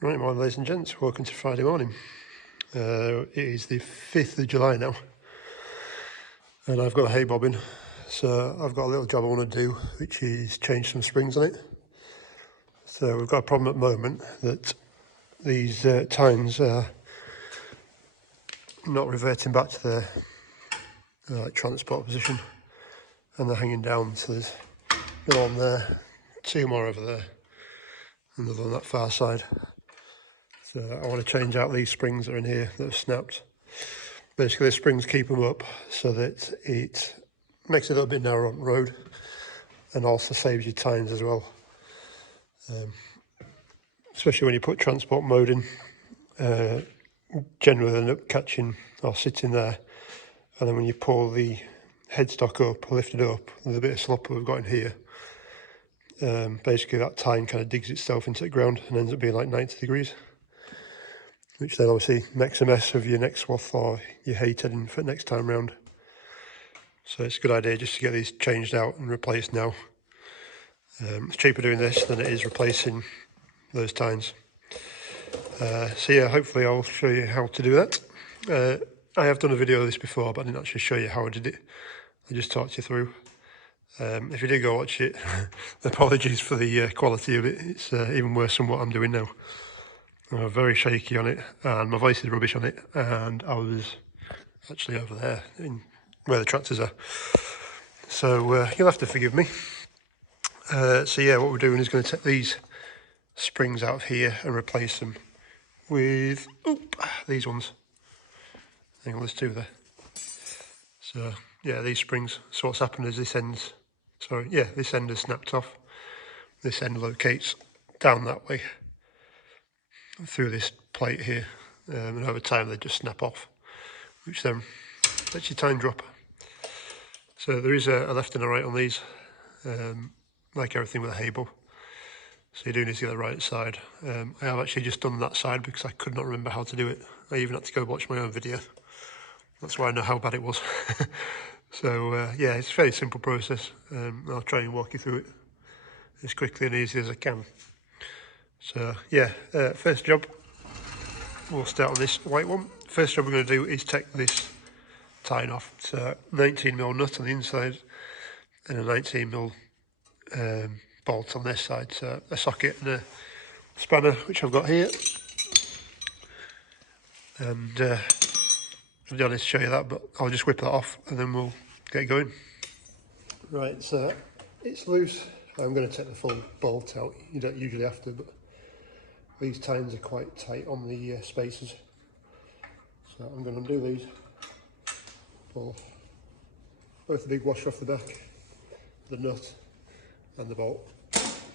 Right, morning ladies and gents, welcome to Friday morning. It is the 5th of July now, and I've got a hay bobbin, so I've got a little job I want to do, which is change some springs on it. So we've got a problem at the moment that these tines are not reverting back to their transport position, and they're hanging down, so there's one there, two more over there, another on that far side. So I want to change out these springs that are in here that have snapped. Basically the springs keep them up so that it makes it a little bit narrower on the road and also saves you tines as well. Especially when you put transport mode in, generally they end up catching or sitting there, and then when you pull the headstock up, lift it up, with a bit of slop we've got in here, basically that tine kind of digs itself into the ground and ends up being like 90 degrees. Which then obviously makes a mess of your next swath or your hay tedding for next time round. So it's a good idea just to get these changed out and replaced now. It's cheaper doing this than it is replacing those tines. So yeah, hopefully I'll show you how to do that. I have done a video of this before, but I didn't actually show you how I did it. I just talked you through. If you did go watch it, apologies for the quality of it. It's even worse than what I'm doing now. I'm very shaky on it, and my voice is rubbish on it, and I was actually over there in where the tractors are. So you'll have to forgive me. So yeah, what we're doing is going to take these springs out of here and replace them with these ones. Hang on, there's two there. So yeah, these springs. So what's happened is this end has snapped off. This end locates down that way through this plate here, and over time they just snap off, which then lets your tine drop. So there is a left and a right on these, like everything with a Haybob. So you do need to get the right side. I have actually just done that side because I could not remember how to do it. I even had to go watch my own video. That's why I know how bad it was. So yeah, it's a fairly simple process. I'll try and walk you through it as quickly and easy as I can. So yeah, first job, we'll start on this white one. First job we're going to do is take this tine off. So 19mm nut on the inside and a 19mm bolt on this side. So a socket and a spanner, which I've got here. And I'll be honest, show you that, but I'll just whip that off and then we'll get going. Right, so it's loose. I'm going to take the full bolt out. You don't usually have to, but these tines are quite tight on the spacers. So I'm going to undo these, pull both the big washer off the back, the nut and the bolt,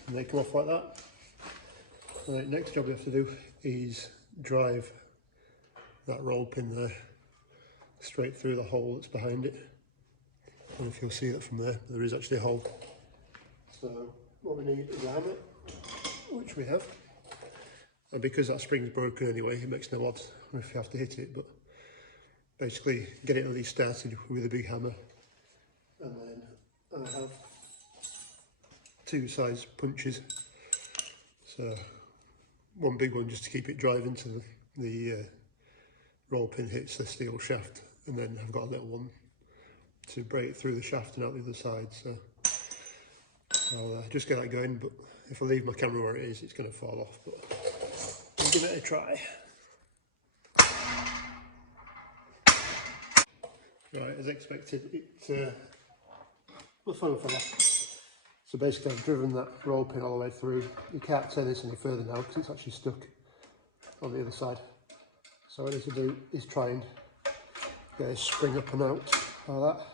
and they come off like that. Right, next job we have to do is drive that roll pin there straight through the hole that's behind it. I don't know if you'll see that from there, but there is actually a hole. So what we need is a hammer, which we have. And because that spring's broken anyway, it makes no odds if you have to hit it, but basically get it at least started with a big hammer. And then I have two size punches. So one big one just to keep it driving to the roll pin hits the steel shaft, and then I've got a little one to break through the shaft and out the other side. So I'll just get that going, but if I leave my camera where it is, it's going to fall off, but I'll give it a try. Right, as expected, the phone fell off. So basically I've driven that roll pin all the way through. You can't turn this any further now because it's actually stuck on the other side. So what I need to do is try and get a spring up and out like that,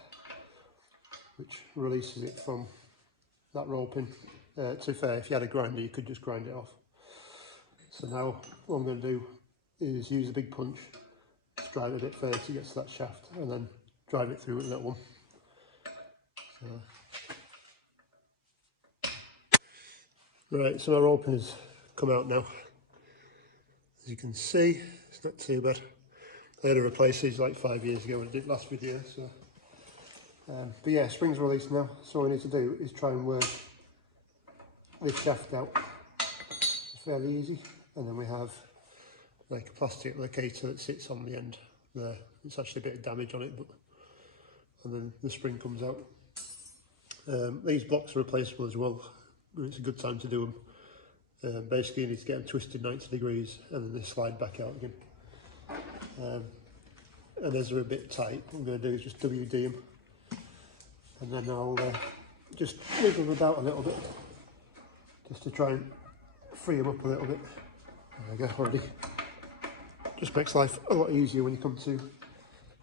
which releases it from that roll pin. To be fair, if you had a grinder, you could just grind it off. So now what I'm going to do is use a big punch, just drive it a bit further to get to that shaft, and then drive it through with a little one. Right, so my roll pin has come out now. As you can see, it's not too bad. I had to replace these like 5 years ago when I did last video. So, but yeah, springs released now. So what I need to do is try and work this shaft out. It's fairly easy. and then we have like a plastic locator that sits on the end there. It's actually a bit of damage on it, but and then the spring comes out. These blocks are replaceable as well. It's a good time to do them. Basically, you need to get them twisted 90 degrees, and then they slide back out again. And as they're a bit tight, what I'm going to do is just WD them, and then I'll just wiggle them about a little bit, just to try and free them up a little bit. There we go, already. Just makes life a lot easier when you come to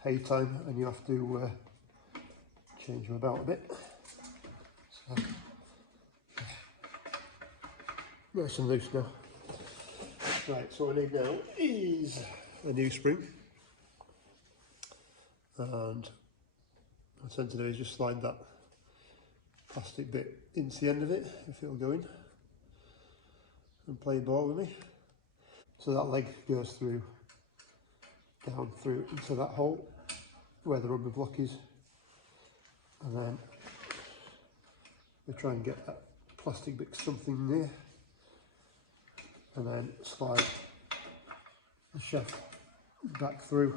hay time and you have to change them about a bit. So, nice and loose now. Right, so what I need now is a new spring, and what I tend to do is just slide that plastic bit into the end of it, if it'll go in, and play ball with me. So that leg goes through, down through into that hole where the rubber block is, and then we try and get that plastic bit something near, and then slide the shaft back through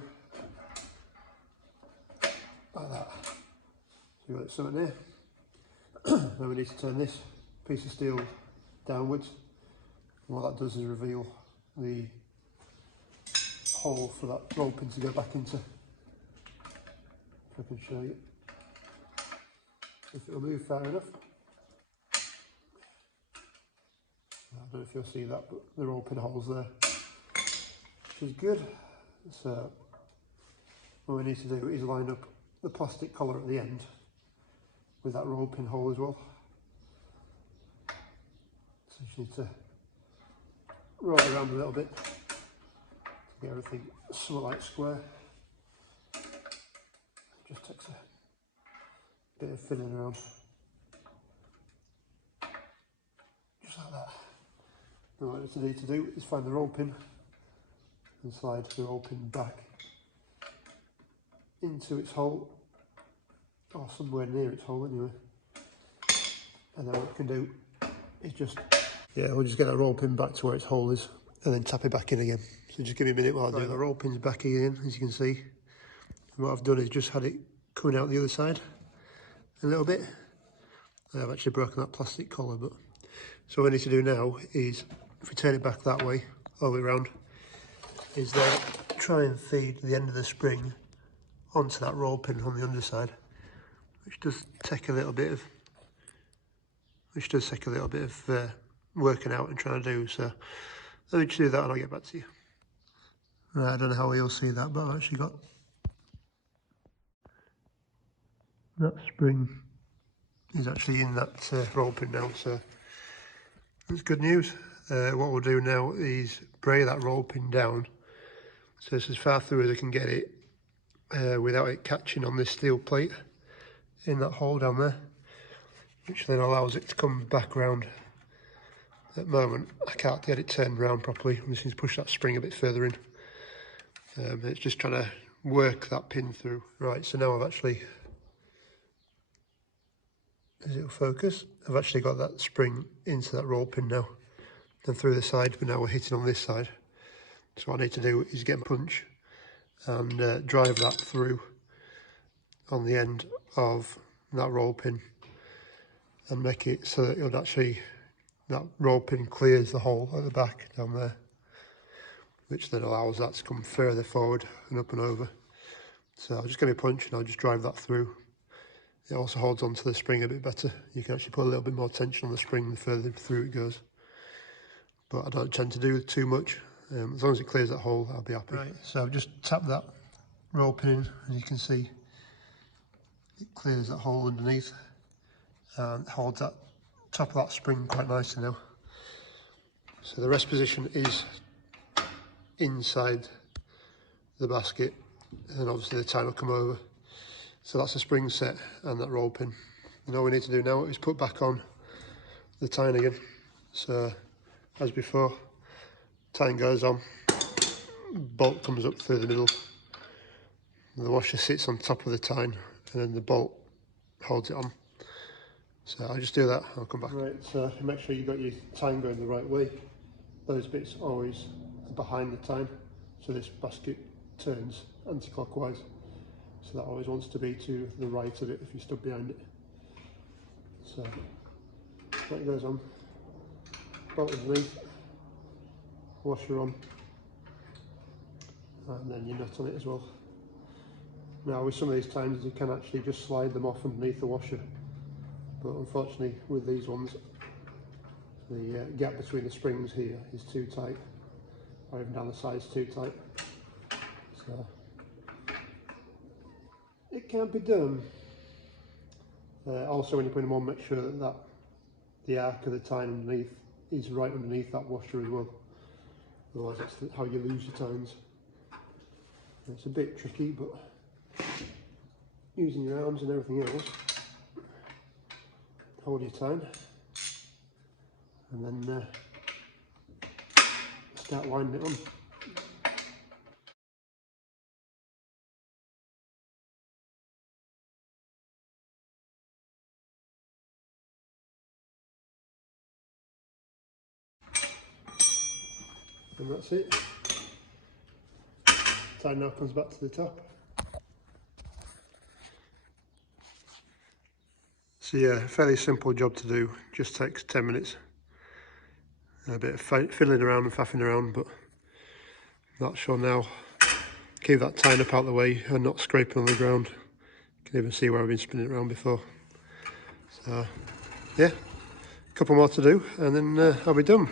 like that. So you've got something there. Then we need to turn this piece of steel downwards, and what that does is reveal the hole for that roll pin to go back into. If I can show you if it'll move far enough. I don't know if you'll see that, but the roll pin hole's there, which is good. So what we need to do is line up the plastic collar at the end with that roll pin hole as well. So you just need to roll it around a little bit to get everything somewhat like square. It just takes a bit of fiddling around, just like that. Now what I need to do is find the roll pin and slide the roll pin back into its hole, or somewhere near its hole anyway. And then what we can do is just, we'll just get that roll pin back to where its hole is, and then tap it back in again. So just give me a minute while I do that. The roll pin's back again, as you can see. And what I've done is just had it coming out the other side a little bit. I've actually broken that plastic collar, but so what I need to do now is, if we turn it back that way, all the way around, is then try and feed the end of the spring onto that roll pin on the underside, which does take a little bit of working out and trying to do. So let me just do that and I'll get back to you. Right, I don't know how you'll see that, but I've actually got that spring is actually in that roll pin now, so that's good news. What we'll do now is bray that roll pin down, so it's as far through as I can get it without it catching on this steel plate in that hole down there, which then allows it to come back round. At the moment I can't get it turned round properly. I just need to push that spring a bit further in. It's just trying to work that pin through. Right, so now I've actually, as it'll focus, I've actually got that spring into that roll pin now and through the side, but now we're hitting on this side. So what I need to do is get my punch and drive that through on the end of that roll pin and make it so that it'll actually, that roll pin clears the hole at the back down there, which then allows that to come further forward and up and over. So I'll just get my punch and I'll just drive that through. It also holds onto the spring a bit better. You can actually put a little bit more tension on the spring the further through it goes. But I don't tend to do too much. As long as it clears that hole, I'll be happy. Right, so I've just tapped that roll pin in, as you can see. It clears that hole underneath and holds that top of that spring quite nicely now. So the rest position is inside the basket, and obviously the tine will come over. So that's the spring set and that roll pin. And all we need to do now is put back on the tine again. So as before, tine goes on, bolt comes up through the middle, the washer sits on top of the tine, and then the bolt holds it on. So I'll just do that, I'll come back. Right, so make sure you've got your tine going the right way. those bits always behind the tine, so this basket turns anti-clockwise, so that always wants to be to the right of it if you stood behind it. So that goes on, bolt underneath, washer on, and then your nut on it as well. Now with some of these tines you can actually just slide them off underneath the washer, but unfortunately with these ones the gap between the springs here is too tight, or even down the sides too tight, so it can't be done. Also when you put them on, make sure that the arc of the tine underneath is right underneath that washer as well, otherwise that's how you lose your tines. It's a bit tricky, but using your arms and everything else, hold your tine and then start winding it on. And that's it. Tine now comes back to the top. So yeah, fairly simple job to do, just takes 10 minutes. A bit of fiddling around and faffing around, but that's sure now. Keep that tine up out of the way and not scraping on the ground. You can even see where I've been spinning it around before. So yeah, a couple more to do and then I'll be done.